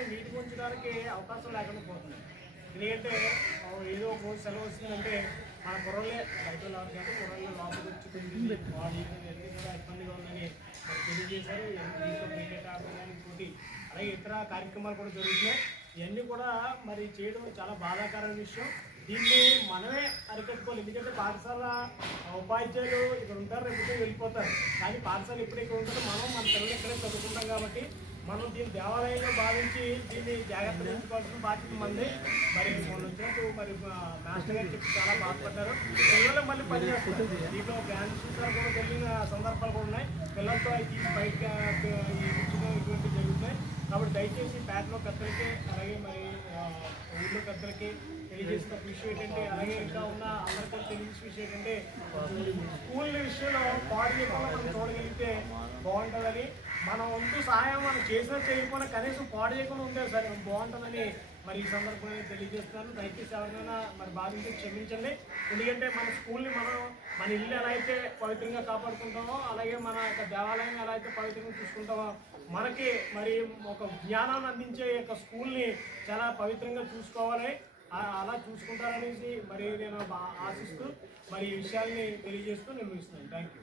పిల్లల్ని నీటికి ఉంచడానికి అవకాశం లేకుండా పోతుంది. ఎందుకంటే ఏదో ఒక రోజు సెలవు వస్తుందంటే మన కుర్రలే బయట వాళ్ళకంటే కుర్రలు లోపలికి వచ్చి పెరిగింది బాడీ ఇవన్నీ కూడా ఇబ్బందిగా ఉందని మరి తెలియజేశారు. దీంట్లో క్రికెట్ ఆడడం కానీ ఇంకోటి అలాగే ఇతర కార్యక్రమాలు కూడా జరుగుతున్నాయి. ఇవన్నీ కూడా మరి చేయడం చాలా బాధాకరమైన విషయం. దీన్ని మనమే అరికట్టుకోవాలి. ఎందుకంటే పాఠశాల ఉపాధ్యాయులు ఇక్కడ ఉంటారు, రేపు వెళ్ళిపోతారు. కానీ పాఠశాల ఎప్పుడు ఇక్కడ ఉంటుందో మనం మన పిల్లలు ఇక్కడే చదువుకుంటాం కాబట్టి మనం దీన్ని దేవాలయంగా భావించి దీన్ని జాగ్రత్తగా ఉంచుకోవాల్సిన బాధ్యత మంది. మరి మొన్న వచ్చినట్టు మరి మాస్టర్ గారు చెప్పి చాలా బాధపడ్డారు. పిల్లలు మళ్ళీ పనిచేస్తారు. దీంట్లో డ్యాన్స్ కూడా వెళ్ళిన సందర్భాలు కూడా ఉన్నాయి. పిల్లలతో అయితే బయట ఇటువంటివి జరుగుతున్నాయి. కాబట్టి దయచేసి పేటలో పెద్దలకి అలాగే మరి ఊళ్ళో పెద్దలకి తెలియజేసిన విషయం ఏంటంటే, అలాగే ఇంకా ఉన్న అందరికీ తెలియజేసిన విషయం ఏంటంటే, స్కూల్ విషయంలో పాడు చేయకుండా మనం చూడగలిగితే బాగుంటుందని, మన వంతు సహాయం మనం చేసినా చేయకపోయినా కనీసం పాడు చేయకుండా ఉంటే సరే బాగుంటుందని మరి ఈ సందర్భంగా తెలియజేస్తున్నాను. దయచేసి ఎవరినైనా మరి భావించి క్షమించండి. ఎందుకంటే మన స్కూల్ని మన ఇల్లు ఎలా అయితే పవిత్రంగా కాపాడుకుంటామో అలాగే మన యొక్క దేవాలయం ఎలా అయితే పవిత్రంగా చూసుకుంటామో మనకి మరి ఒక జ్ఞానాన్ని అందించే యొక్క స్కూల్ని చాలా పవిత్రంగా చూసుకోవాలి. అలా చూసుకుంటారనేసి మరి నేను ఆశిస్తూ మరి ఈ విషయాల్ని తెలియజేస్తూ నేను ముగిస్తున్నాను. Thank you.